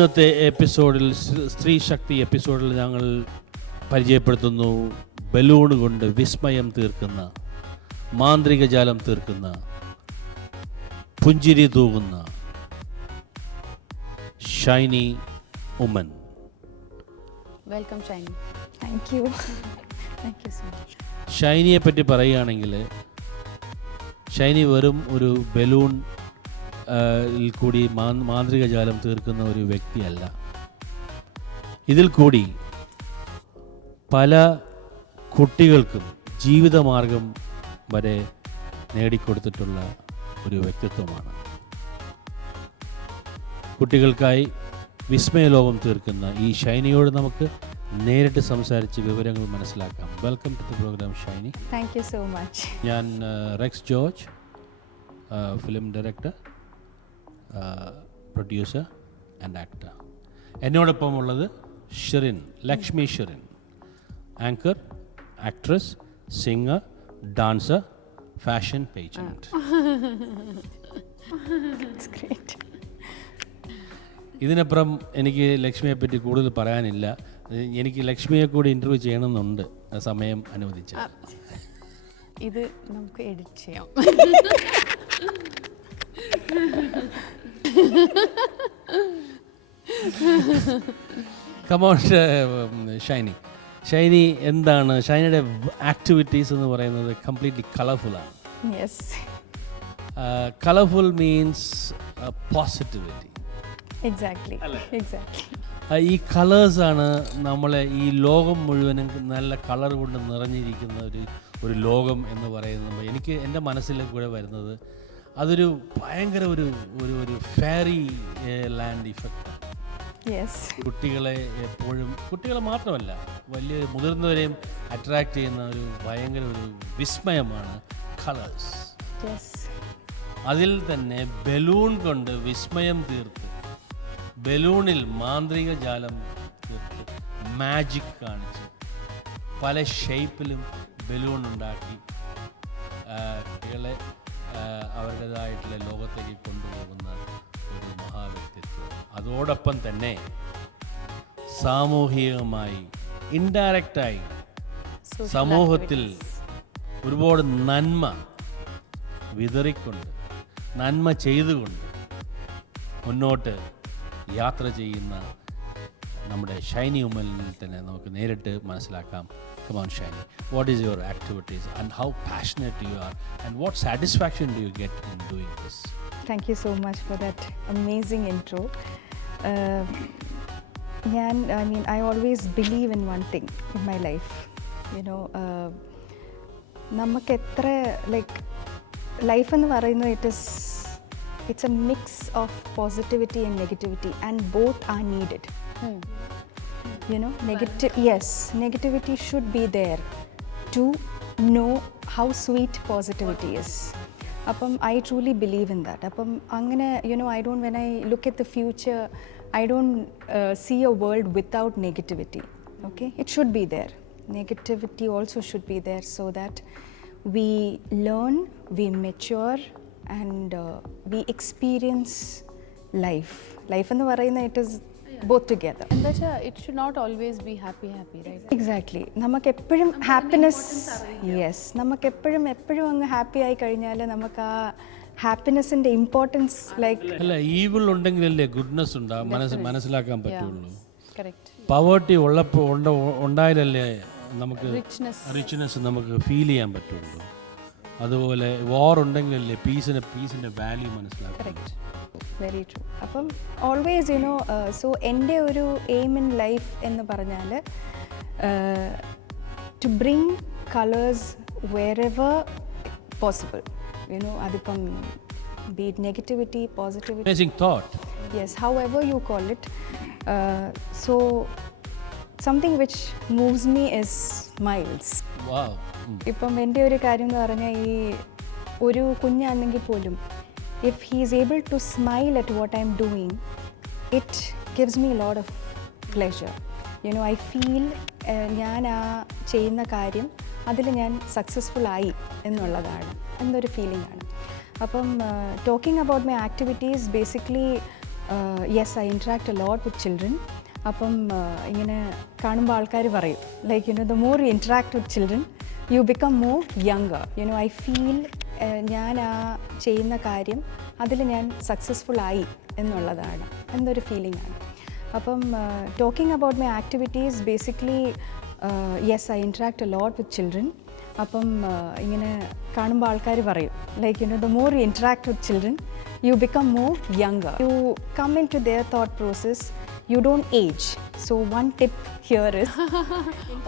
ഇന്നത്തെ എപ്പിസോഡിൽ സ്ത്രീ ശക്തി എപ്പിസോഡിൽ ഞങ്ങൾ പരിചയപ്പെടുത്തുന്നു ബലൂൺ കൊണ്ട് വിസ്മയം തീർക്കുന്ന, മാന്ത്രിക ജാലം തീർക്കുന്ന, പുഞ്ചിരി തൂകുന്ന Shiny Oommen. Welcome Shiny. Thank you so much. ഷൈനിയെ പറ്റി പറയുകയാണെങ്കിൽ ഷൈനി വെറും ഒരു ബലൂൺ കൂടി മാന്ത്രിക ജാലം തീർക്കുന്ന ഒരു വ്യക്തിയല്ല. ഇതിൽ കൂടി പല കുട്ടികൾക്കും ജീവിതമാർഗം വരെ നേടിക്കൊടുത്തിട്ടുള്ള ഒരു വ്യക്തിത്വമാണ്. കുട്ടികൾക്കായി വിസ്മയലോകം തീർക്കുന്ന ഈ ഷൈനിയോട് നമുക്ക് നേരിട്ട് സംസാരിച്ച് വിവരങ്ങൾ മനസ്സിലാക്കാം. Welcome to the programme Shiny. Thank you so much. ഞാൻ Rex George, film director, producer and actor. എന്നോടൊപ്പം ഉള്ളത് Sherin, Lakshmi Sherin, anchor, actress, singer, dancer, fashion pageant. ഇതിനപ്പുറം എനിക്ക് ലക്ഷ്മിയെ പറ്റി കൂടുതൽ പറയാനില്ല. എനിക്ക് ലക്ഷ്മിയെ കൂടി ഇൻ്റർവ്യൂ ചെയ്യണമെന്നുണ്ട്, സമയം അനുവദിച്ച. ഇത് നമുക്ക് എഡിറ്റ് ചെയ്യാം. കമോൺ ഷൈനി. ഷൈനി എന്താണ്? ഷൈനിയുടെ ആക്ടിവിറ്റീസ് എന്ന് പറയുന്നത് കംപ്ലീറ്റ്ലി കളർഫുള്ളാണ്. Yes. Colourful means positivity. Exactly. ഈ കളേഴ്സാണ് നമ്മളെ ഈ ലോകം മുഴുവനും നല്ല കളർ കൊണ്ട് നിറഞ്ഞിരിക്കുന്ന ഒരു ലോകം എന്ന് പറയുന്നത്. എനിക്ക് എൻ്റെ മനസ്സിലേക്ക് കൂടെ വരുന്നത് അതൊരു ഭയങ്കര ഒരു ഫെയറി ലാൻഡ് ഇഫക്റ്റ്. കുട്ടികളെ എപ്പോഴും, കുട്ടികളെ മാത്രമല്ല വലിയ മുതിർന്നവരെയും അട്രാക്റ്റ് ചെയ്യുന്ന ഒരു ഭയങ്കര ഒരു വിസ്മയമാണ് കളേഴ്സ്. അതിൽ തന്നെ ബലൂൺ കൊണ്ട് വിസ്മയം തീർത്ത്, ബലൂണിൽ മാന്ത്രിക ജാലം തീർത്ത്, മാജിക് കാണിച്ച് പല ഷേപ്പിലും ബലൂൺ ഉണ്ടാക്കി കുട്ടികളെ അവരുടേതായിട്ടുള്ള ലോകത്തേക്ക് കൊണ്ടുപോകുന്ന ഒരു മഹാവ്യക്തിത്വം. അതോടൊപ്പം തന്നെ സാമൂഹികമായി ഇൻഡയറക്റ്റായി സമൂഹത്തിൽ ഒരുപാട് നന്മ വിതറിക്കൊണ്ട്, നന്മ ചെയ്തുകൊണ്ട് മുന്നോട്ട് യാത്ര ചെയ്യുന്ന നമ്മുടെ ഷൈനി ഉമ്മനിൽ തന്നെ നമുക്ക് നേരിട്ട് മനസ്സിലാക്കാം. Come on Shiny, what is your activities and how passionate you are and what satisfaction do you get in doing this? Thank you so much for that amazing intro. I always believe in one thing in my life. You know, നമുക്ക് എത്ര life എന്ന് പറയുന്നത് it's a mix of positivity and negativity and both are needed. You know, negativity should be there to know how sweet positivity is. I truly believe in that. When I look at the future, I don't see a world without negativity. Okay, it should be there. Negativity also should be there so that we learn, we mature, and we experience life. Life എന്ന് പറയുന്നത് it is both together. It should not always be happy, right? Exactly. നമുക്ക് എപ്പോഴും happiness, നമുക്ക് എപ്പോഴും അങ്ങ് happy ആയി കഴിഞ്ഞാൽ നമുക്ക് ആ ഹാപ്പിനെസിന്റെ ഇമ്പോർട്ടൻസ് അല്ല, ഈവിൾ ഉണ്ടെങ്കിലല്ലേ ഗുഡ്നെസ് മനസ്സിലാക്കാൻ പറ്റുള്ളൂ. കറക്റ്റ്. പവർട്ടി ഉണ്ടായാലല്ലേ നമുക്ക് റിച്ച്നെസ് നമുക്ക് ഫീൽ ചെയ്യാൻ പറ്റുള്ളൂ. അതുപോലെ വാർ ഉണ്ടെങ്കിലല്ലേ പീസിന്റെ വാല്യൂ മനസ്സിലാക്കാം. Very true. ഓൾവേസ് സോ എൻ്റെ ഒരു എയിം ഇൻ ലൈഫ് എന്ന് പറഞ്ഞാൽ ടു ബ്രിങ് കളേഴ്സ് വെയറെവർ പോസിബിൾ. അതിപ്പം be it negativity, positivity. Amazing thought. Yes, however you call it. So something which moves me is smiles. Wow. ഇപ്പം എൻ്റെ ഒരു കാര്യം എന്ന് പറഞ്ഞാൽ ഈ ഒരു കുഞ്ഞാണെങ്കിൽ പോലും if he is able to smile at what I'm doing, it gives me a lot of pleasure. I feel ഞാൻ ആ ചെയ്യുന്ന കാര്യം അതിൽ ഞാൻ സക്സസ്ഫുൾ ആയി എന്നൊരു ഫീലിംഗ് ആണ്. Talking about my activities, basically yes I interact a lot with children. അപ്പം ഇങ്ങനെ കാണുമ്പോൾ ആൾക്കാർ പറയും like you know the more you interact with children you become more younger. U know I feel ഞാൻ ആ ചെയ്യുന്ന കാര്യം അതിൽ ഞാൻ സക്സസ്ഫുൾ ആയി എന്നുള്ളതാണ് എന്നൊരു ഫീലിംഗ് ആണ്. അപ്പം talking about my activities basically yes I interact a lot with children. അപ്പം ഇങ്ങനെ കാണുമ്പോൾ ആൾക്കാർ പറയും like you know the more you interact with children you become more younger. You come in to their thought process, you don't age. So one tip here is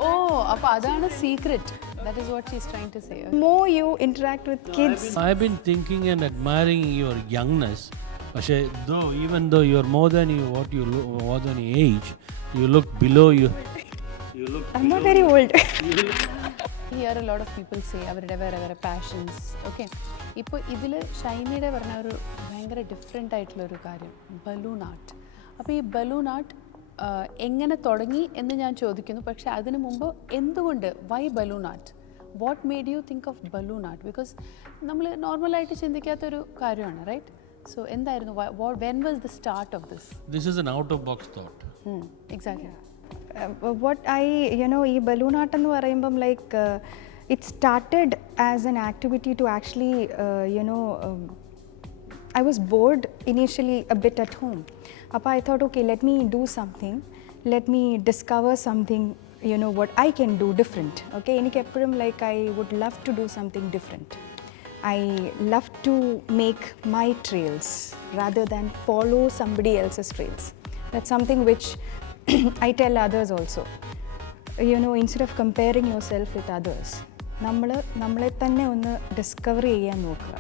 Oh, അപ്പോൾ അതാണ് secret. That is what she's trying to say. more you interact with kids. I've been thinking and admiring your youngness. പക്ഷേ even though you're more than more than your age, you look below you. I'm not very old. I hear a lot of people say അവരുടെ വേറെ passions. Okay, ഇപ്പോൾ ഇതിൽ ഷൈനിയുടെ പറഞ്ഞ ഒരു ഭയങ്കര different ആയിട്ടുള്ളൊരു കാര്യം ബലൂൺ ആർട്ട്. അപ്പോൾ ഈ ബലൂൺ ആർട്ട് എങ്ങനെ തുടങ്ങി എന്ന് ഞാൻ ചോദിക്കുന്നു. പക്ഷേ അതിനു മുമ്പ് എന്തുകൊണ്ട് why balloon art? What made you think of balloon art? Because നമ്മൾ നോർമലായിട്ട് ചിന്തിക്കാത്തൊരു കാര്യമാണ്, റൈറ്റ്? സോ എന്തായിരുന്നു, when was the start of this? This is an out of box thought. Exactly. What I, you know, ഈ balloon art എന്ന് പറയുമ്പം like it started as an activity to actually you know, I was bored initially a bit at home. Appa I thought, okay, let me do something, let me discover something, you know, what I can do different. Okay, enikku eppozhum like I would love to do something different. I love to make my trails rather than follow somebody else's trails. That's something which I tell others also. You know, instead of comparing yourself with others, നമ്മളെ തന്നെ ഒന്ന് discover ചെയ്യാൻ നോക്കുക.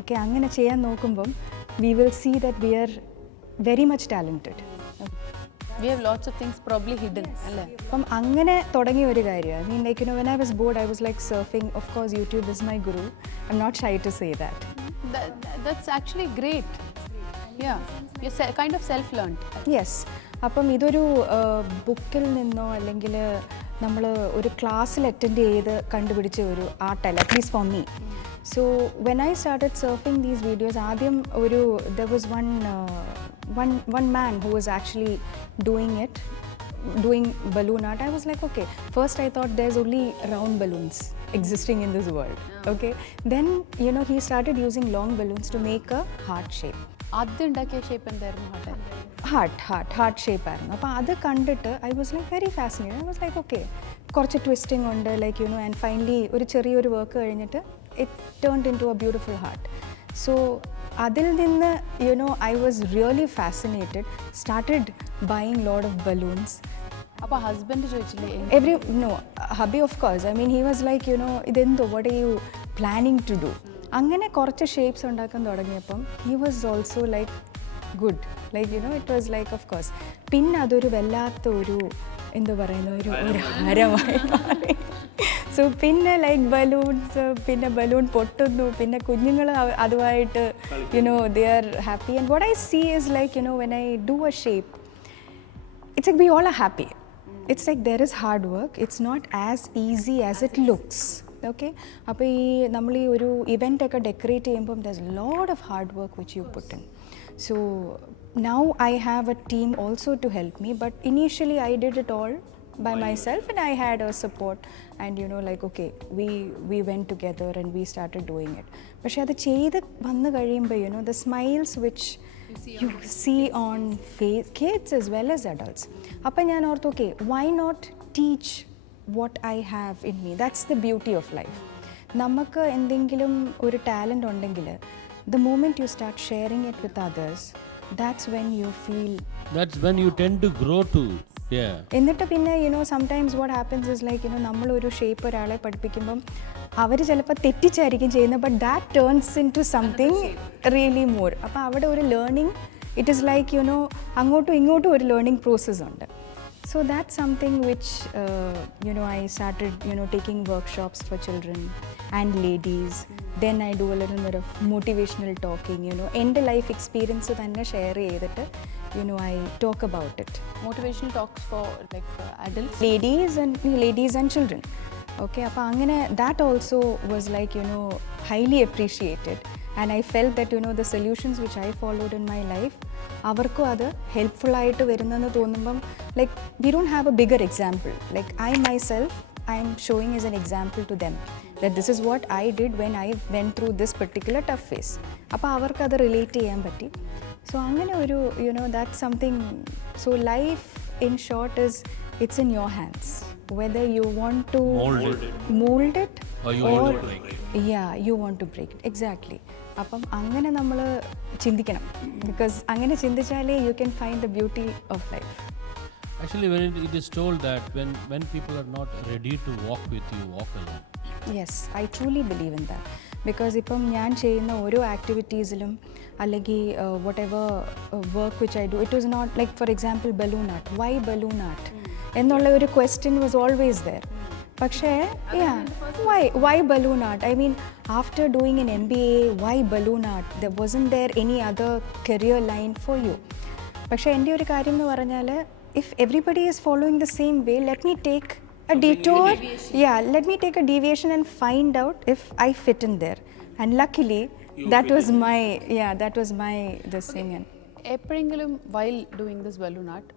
Okay, അങ്ങനെ ചെയ്യാൻ നോക്കുമ്പം we will see that we are very much talented. We have lots of things probably hidden, അല്ലേ? അപ്പം അങ്ങനെ തുടങ്ങിയ ഒരു കാര്യമാണ്. I mean, like, you know, when I was bored, I was like surfing. Of course, YouTube is my guru. I'm not shy to say that. That's actually great. Yeah, you're kind of self-learned. Yes. അപ്പം ഇതൊരു ബുക്കിൽ നിന്നോ അല്ലെങ്കിൽ നമ്മൾ ഒരു ക്ലാസ്സിൽ attend ചെയ്ത് കണ്ടുപിടിച്ച ഒരു ആർട്ടല്ല, at least for me. So when I started surfing these videos, ആദ്യം ഒരു there was one man who was actually doing balloon art. I was like, okay, first I thought there's only round balloons existing in this world. Okay, then you know he started using long balloons to make a heart shape. ആദ്യം ഉണ്ടാക്കിയ shape എന്തായിരുന്നു? Heart shape ആയിരുന്നു. അപ്പോൾ അത് കണ്ടിട്ട് I was like very fascinated. I was like okay, കുറച്ച് twisting ഉണ്ട്, like you know, and finally ഒരു ചെറിയൊരു വർക്ക് കഴിഞ്ഞിട്ട് it turned into a beautiful heart. So അതിൽ നിന്ന് you know I was really fascinated, started buying lot of balloons. അപ്പോൾ husband ചോദിച്ചില്ലേ? Hubby of course. I mean he was like you know ഇതെന്തോ, what are you planning to do? അങ്ങനെ കുറച്ച് shapes ഉണ്ടാക്കാൻ തുടങ്ങിയപ്പം he was also like good, like you know it was like of course. പിന്നെ അതൊരു വല്ലാത്ത ഒരു എന്താ പറയുന്ന ഒരു ഹരമായി മാറി. സോ പിന്നെ ലൈക്ക് ബലൂൺസ്, പിന്നെ ബലൂൺ പൊട്ടുന്നു, പിന്നെ കുഞ്ഞുങ്ങൾ അതുമായിട്ട് you know they are happy. And what I see is like you know when I do a shape, it's like we all are happy. It's like there is hard work. It's not as easy as it looks. Okay, അപ്പോൾ ഈ നമ്മൾ ഈ ഒരു event ഒക്കെ decorate ചെയ്യുമ്പം there's a lot of hard work which you put in. So now I have a team also to help me, but initially I did it all by myself and I had a support, and you know like okay, we went together and we started doing it. പക്ഷേ അത് ചെയ്ത് വന്നു കഴിയുമ്പോൾ you know the smiles which you see on face, kids as well as adults. അപ്പം ഞാൻ ഓർത്തു okay, why not teach what I have in me? That's the beauty of life. നമുക്ക് എന്തെങ്കിലും ഒരു ടാലൻ്റ് ഉണ്ടെങ്കിൽ the moment you start sharing it with others, that's when you feel, That's when you tend to grow too. Yeah. എന്നിട്ട് പിന്നെ you know sometimes what happens is like you know നമ്മളൊരു shape ഒരാളെ പഠിപ്പിക്കുമ്പം അവർ ചിലപ്പോൾ തെറ്റിച്ചായിരിക്കും ചെയ്യുന്നത്, but that turns in to something really more. അപ്പോൾ അവിടെ ഒരു learning, it is like you know അങ്ങോട്ടും ഇങ്ങോട്ടും ഒരു ലേണിംഗ് പ്രോസസ്സ് ഉണ്ട്. So that's something which you know I started you know taking workshops for children and ladies. Then I do a little bit of motivational talking, you know, എൻ്റെ life experience തന്നെ share ചെയ്തിട്ട് you know I talk about it. Motivational talks for like adults, ladies and children. Okay, അപ്പോൾ അങ്ങനെ that also was like you know highly appreciated, and I felt that you know the solutions which I followed in my life അവർക്കും അത് ഹെൽപ്ഫുള്ളായിട്ട് വരുന്നെന്ന് തോന്നുമ്പം like we don't have a bigger example like I myself I am showing as an example to them that this is what I did when I went through this particular tough phase. അപ്പോൾ അവർക്കത് relate ചെയ്യാൻ പറ്റി. So അങ്ങനെ ഒരു that something. So life in short is it's in your hands whether you want to mold it or you want to break it. Yeah, you want to break it. Exactly. അപ്പം അങ്ങനെ നമ്മൾ ചിന്തിക്കണം. Because അങ്ങനെ ചിന്തിച്ചാലേ you can find the beauty of life. Actually, when it is told that when people are not ready to walk with you, walk alone. Yes, I truly believe in that. Because ഇപ്പം ഞാൻ ചെയ്യുന്ന ഓരോ ആക്ടിവിറ്റീസിലും അല്ലെങ്കിൽ whatever work which I do, it was not like for example balloon art. Why balloon art എന്നുള്ള ഒരു question was always there. പക്ഷേ why balloon art? I mean, after doing an MBA, why balloon art? Wasn't there any other career line for you? പക്ഷേ എൻ്റെ ഒരു കാര്യം എന്ന് പറഞ്ഞാൽ, if everybody is following the same way, let me take a detour. Yeah, let me take a deviation and find out if I fit in there. And luckily, that was my this thing. എപ്പോഴെങ്കിലും while doing this balloon art,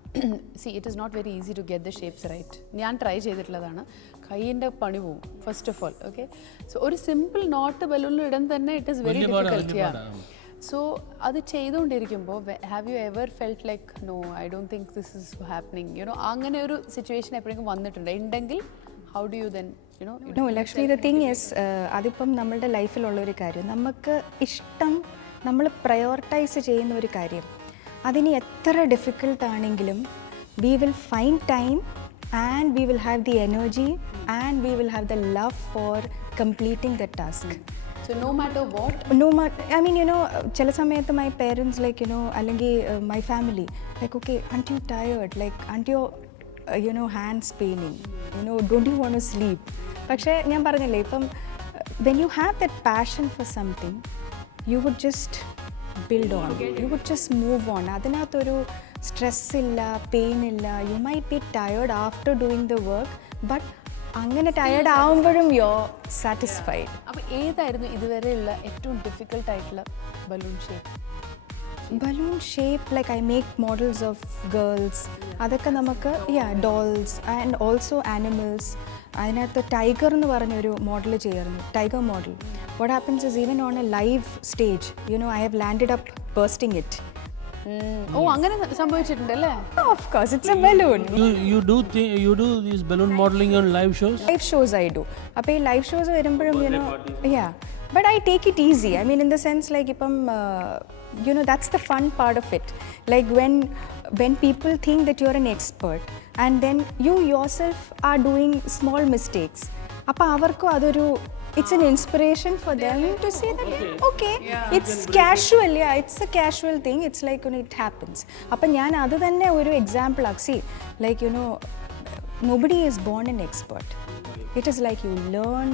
see it is not very easy to get the shapes right. ഞാൻ try ചെയ്തിട്ടുള്ളതാണ്. കൈയിൻ്റെ പണി പോവും first of all. Okay, so ഒരു simple knot ബലൂണിൽ ഇടാൻ തന്നെ it is very difficult. So അത് ചെയ്തുകൊണ്ടിരിക്കുമ്പോൾ have you ever felt like no I don't think this is happening, അങ്ങനെ ഒരു സിറ്റുവേഷൻ എപ്പോഴെങ്കിലും വന്നിട്ടുണ്ട്? ഉണ്ടെങ്കിൽ how do you then no Lakshmi, the thing is അതിപ്പം നമ്മളുടെ ലൈഫിലുള്ളൊരു കാര്യം, നമുക്ക് ഇഷ്ടം, നമ്മൾ പ്രയോറിറ്റൈസ് ചെയ്യുന്ന ഒരു കാര്യം, അതിന് എത്ര ഡിഫിക്കൽട്ടാണെങ്കിലും we will find time and we will have the energy and we will have the love for completing the task. So no matter what? No matter, I mean, ചില സമയത്ത് my parents like, അല്ലെങ്കിൽ my family like, okay, aren't you tired? Like, aren't your hands paining? Don't you want to sleep? പക്ഷേ ഞാൻ പറഞ്ഞില്ലേ, ഇപ്പം when you have that passion for something, you would just build on. You would just move on. അതിനകത്തൊരു stress ഇല്ല, pain ഇല്ല. You might be tired after doing the work, but അങ്ങനെ tired ആവുമ്പോഴും you are satisfied. അപ്പോൾ ഏതായിരുന്നു ഇതുവരെയുള്ള ഏറ്റവും difficult ആയിട്ടുള്ള balloon shape? Balloon shape like I make models of girls, അതൊക്കെ നമുക്ക് ഡോൾസ് ആൻഡ് ഓൾസോ ആനിമൽസ്. അതിനകത്ത് ടൈഗർ എന്ന് പറഞ്ഞൊരു മോഡൽ ചെയ്യാറുണ്ട്, tiger model. What happens is even on a live stage I have landed up bursting it. Oh, അങ്ങനെ സംഭവിച്ചിട്ടുണ്ട് അല്ലേ? Of course, it's a balloon. You do this balloon modeling on live shows? Live shows I do. അപ്പോൾ ഈ live shows വരുമ്പോഴും but I take it easy. I mean, in the sense like ഇപ്പം that's the fun part of it. Like when people think that you're an expert and then you yourself are doing small mistakes, അപ്പോൾ അവർക്കും അതൊരു it's an inspiration for them to say that okay, it's casual. It's a casual thing. It's like it happens. അപ്പം ഞാൻ അത് തന്നെ ഒരു example ആക്കി. Like nobody is born an expert. It is like you learn,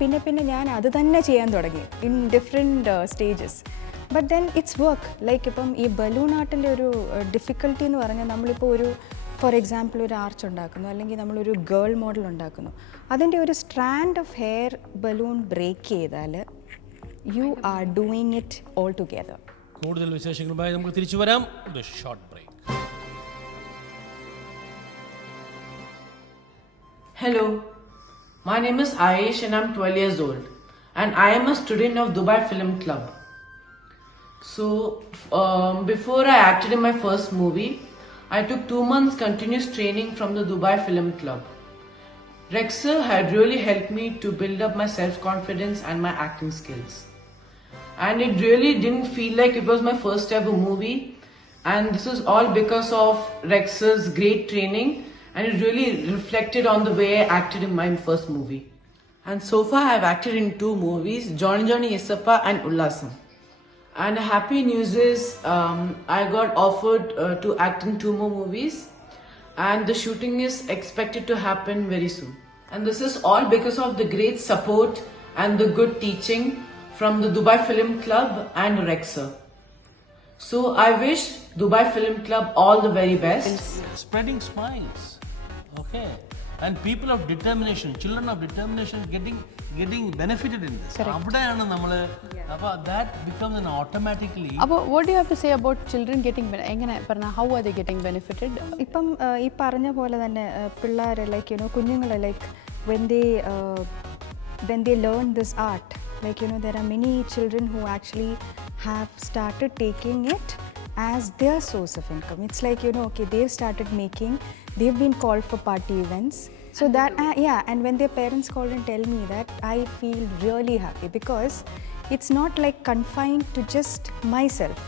പിന്നെ ഞാൻ അത് തന്നെ ചെയ്യാൻ തുടങ്ങി in different stages. But then it's work. Like ഇപ്പം ഈ ബലൂൺ ആർട്ടിൻ്റെ ഒരു ഡിഫിക്കൽട്ടി എന്ന് പറഞ്ഞാൽ, നമ്മളിപ്പോൾ ഒരു ഫോർ എക്സാമ്പിൾ ഒരു ആർച്ച് ഉണ്ടാക്കുന്നു, അല്ലെങ്കിൽ നമ്മളൊരു ഗേൾ മോഡൽ ഉണ്ടാക്കുന്നു, അതിൻ്റെ ഒരു strand of hair balloon break ചെയ്താൽ you are doing it all together. കൂടുതൽ വിശേഷങ്ങളുമായി നമുക്ക് തിരിച്ചു വരാം. ഒരു short break. Hello, my name is Aish and I'm 12 years old and I am a student of Dubai Film Club. So before I acted in my first movie, I took 2 months continuous training from the Dubai Film Club. Rexer had really helped me to build up my self-confidence and my acting skills. And it really didn't feel like it was my first ever movie, and this is all because of Rexer's great training, and it really reflected on the way I acted in my first movie. And so far I have acted in 2 movies, Johnny Johnny Yesappa and Ullasam. And happy news is I got offered to act in 2 more movies, and the shooting is expected to happen very soon. And this is all because of the great support and the good teaching from the Dubai Film Club and Rexer. So I wish Dubai Film Club all the very best. Spreading smiles. Okay. and people of determination, children of determination getting benefited in this. അവിടെയാണ് നമ്മൾ അപ്പോൾ that becomes an automatically. അപ്പോൾ what do you have to say about children getting എങ്ങനെ പറഞ്ഞാൽ how are they getting benefited? ഇപ്പം ഈ പറഞ്ഞ പോലെ തന്നെ പിള്ളേർ ലൈക്ക് കുഞ്ഞുങ്ങൾ like when they learn this art, like there are many children who actually have started taking it as their source of income. It's like okay, they've started making, they've been called for party events, so that and when their parents call and tell me that, I feel really happy because it's not like confined to just myself.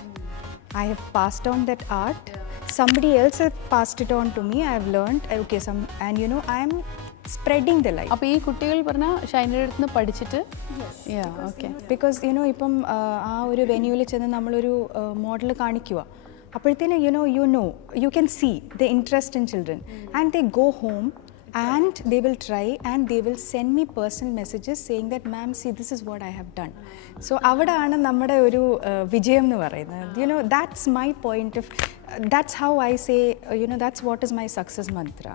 I have passed on that art, somebody else has passed it on to me, I have learned, okay, and I'm spreading the light. അപ്പോൾ ഈ കുട്ടികൾ പറഞ്ഞാൽ ഷൈനയുടെ അടുത്ത് നിന്ന് പഠിച്ചിട്ട് okay because ഇപ്പം ആ ഒരു വെന്യൂവിൽ ചെന്ന് നമ്മളൊരു മോഡൽ കാണിക്കുക, അപ്പോഴത്തേന് you can see the interest in children and they go home and they will try and they will send me personal messages saying that ma'am, see, this is what I have done. So അവിടെയാണ് നമ്മുടെ ഒരു വിജയം എന്ന് പറയുന്നത്. That's my point of, that's how I say, that's what is my success mantra.